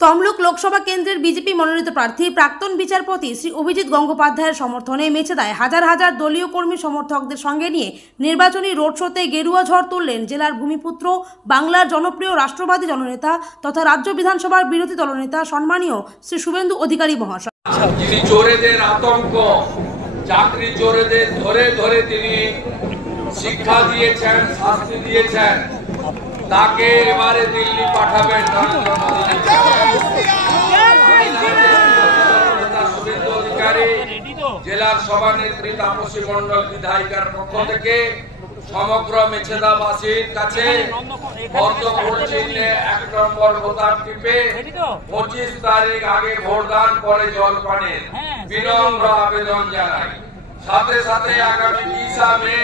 তমলুক লোকসভা কেন্দ্রের বিজেপি মনোনীত প্রার্থী প্রাক্তন বিচারপতি শ্রী অভিজিৎ গঙ্গোপাধ্যায়ের সমর্থনে মেছেদায় হাজার হাজার দলীয় কর্মী সমর্থকদের সঙ্গে নিয়ে নির্বাচনী রোড শোতে গেরুয়া ঝড় তুললেন জেলার ভূমিপুত্র, বাংলার জনপ্রিয় রাষ্ট্রবাদী জননেতা তথা রাজ্য বিধানসভার বিরোধী দলনেতা সম্মানীয় শ্রী শুভেন্দু অধিকারী মহাশয়। যিনি চোরেদের আতঙ্ক, চাকরি চোরেদের ধরে ধরে তিনি শিক্ষা দিয়েছেন, শাস্তি দিয়েছেন, তাকে এবারে দিল্লি পাঠাবেন নরেন্দ্র মোদী। শুভেন্দু অধিকারী জেলার সভানেত্রী তাপসী মণ্ডল বিধায়িকার পক্ষ থেকে সমগ্র মেছেদাবাসীর কাছে পদ্মফুল চিহ্নে 1 নম্বর বোতাম টিপে 25 তারিখ আগে ভোটদান, পরে জলপানের বিনম্র আবেদন জানাই। সাথে সাথে আগামী 20 মে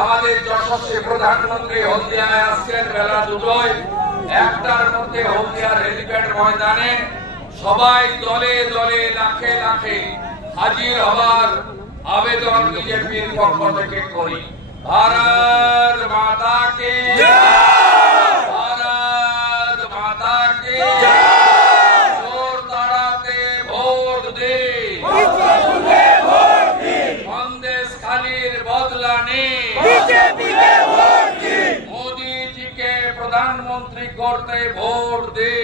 আমাদের যশস্বী প্রধানমন্ত্রী হলদিয়ায় আসছেন বেলা 2টায়। 1টার মধ্যে হলদিয়ার হেলিপ্যাড ময়দানে সবাই দলে দলে লাখে লাখে হাজির হবার আবেদন বিজেপির পক্ষ থেকে করি। ভারত মাতা কি জয়, ভারত মাতা কি জয়। চোর তাড়াতে ভোট দে, সন্দেশ খালির বদলা নে, मोदी जी के प्रधानमंत्री करते वोट दे।